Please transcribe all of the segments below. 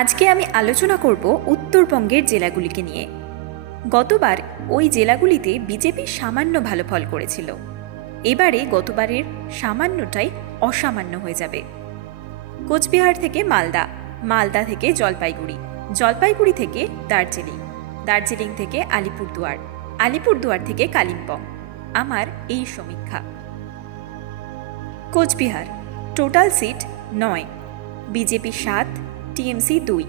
আজকে আমি আলোচনা করব উত্তরবঙ্গের জেলাগুলিকে নিয়ে। গতবার ওই জেলাগুলিতে বিজেপি সামান্য ভালো ফল করেছিল। এবারে গতবারের সামান্যটাই অসামান্য হয়ে যাবে। কোচবিহার থেকে মালদা, মালদা থেকে জলপাইগুড়ি, জলপাইগুড়ি থেকে দার্জিলিং, দার্জিলিং থেকে আলিপুরদুয়ার, আলিপুরদুয়ার থেকে কালিম্পং। আমার এই সমীক্ষা। Coochbehar total seat 9, BJP 7, TMC 2।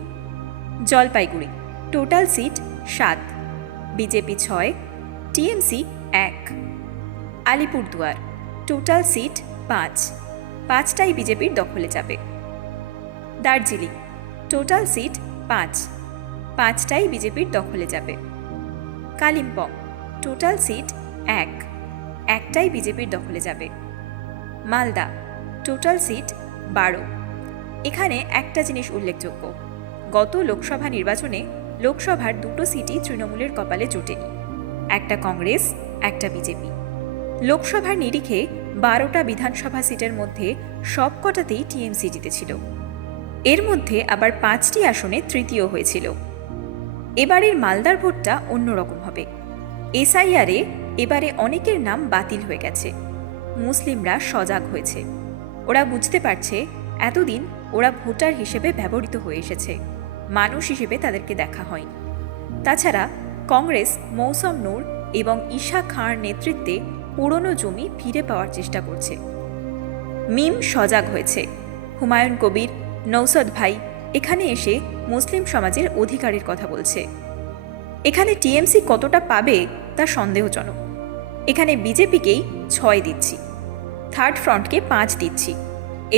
Jalpaiguri total seat 7, BJP 6, TMC 1। Alipurduar total seat 5, 5টাই বিজেপির দখলে যাবে। দার্জিলিং টোটাল সিট 5, 5টাই বিজেপির দখলে যাবে। কালিম্পং টোটাল সিট 1, 1টাই বিজেপির দখলে যাবে। Malda total seat 12। এখানে একটা জিনিস উল্লেখযোগ্য, গত লোকসভা নির্বাচনে লোকসভার 2টো সিটই তৃণমূলের কপালে জোটেনি, একটা কংগ্রেস, একটা বিজেপি। লোকসভার নিরিখে 12টা বিধানসভা সিটের মধ্যে সবকটাতেই টিএমসি জিতেছিল। এর মধ্যে আবার 5টি আসনে তৃতীয় হয়েছিল। এবারের মালদার ভোটটা অন্যরকম হবে। এসআইআরে এবারে অনেকের নাম বাতিল হয়ে গেছে। মুসলিমরা সজাগ হয়েছে। ওরা বুঝতে পারছে এতদিন ওরা ভোটার হিসেবে ব্যবহৃত হয়ে এসেছে, মানুষ হিসেবে তাদেরকে দেখা হয়নি। তাছাড়া কংগ্রেস মৌসম নূর এবং ঈশা খাঁর নেতৃত্বে পুরনো জমি ফিরে পাওয়ার চেষ্টা করছে। মিম সজাগ হয়েছে। হুমায়ুন কবির, নৌসদ ভাই এখানে এসে মুসলিম সমাজের অধিকারের কথা বলছে। এখানে টিএমসি কতটা পাবে তা সন্দেহজনক। এখানে বিজেপিকেই 6 দিচ্ছি, থার্ড ফ্রন্টকে 5 দিচ্ছি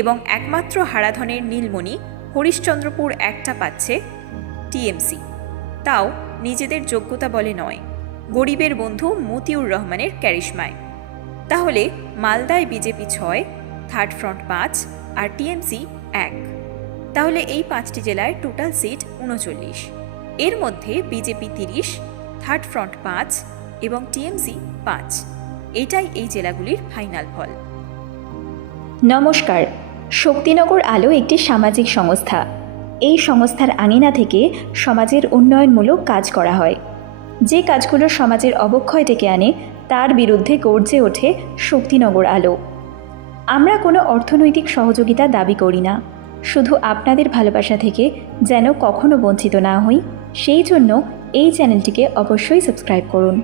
এবং একমাত্র হারাধনের নীলমণি হরিশ্চন্দ্রপুর একটা পাচ্ছে টিএমসি, তাও নিজেদের যোগ্যতা বলে নয়, গরিবের বন্ধু মতিউর রহমানের ক্যারিশমায়। তাহলে মালদায় বিজেপি 6, থার্ড ফ্রন্ট 5 আর টিএমসি 1। তাহলে এই 5টি জেলায় টোটাল সিট 39। এর মধ্যে বিজেপি 30, থার্ড ফ্রন্ট 5 এবং টিএমসি 5। এটাই এই জেলাগুলির ফাইনাল ফল। নমস্কার। শক্তিনগর আলো একটি সামাজিক সংস্থা। এই সংস্থার আঙিনা থেকে সমাজের উন্নয়নমূলক কাজ করা হয়। যে কাজগুলো সমাজের অবক্ষয় ডেকে আনে তার বিরুদ্ধে গর্জে ওঠে শক্তিনগর আলো। আমরা কোনো অর্থনৈতিক সহযোগিতা দাবি করি না, শুধু আপনাদের ভালোবাসা থেকে যেন কখনো বঞ্চিত না হই সেই জন্য এই চ্যানেলটিকে অবশ্যই সাবস্ক্রাইব করুন।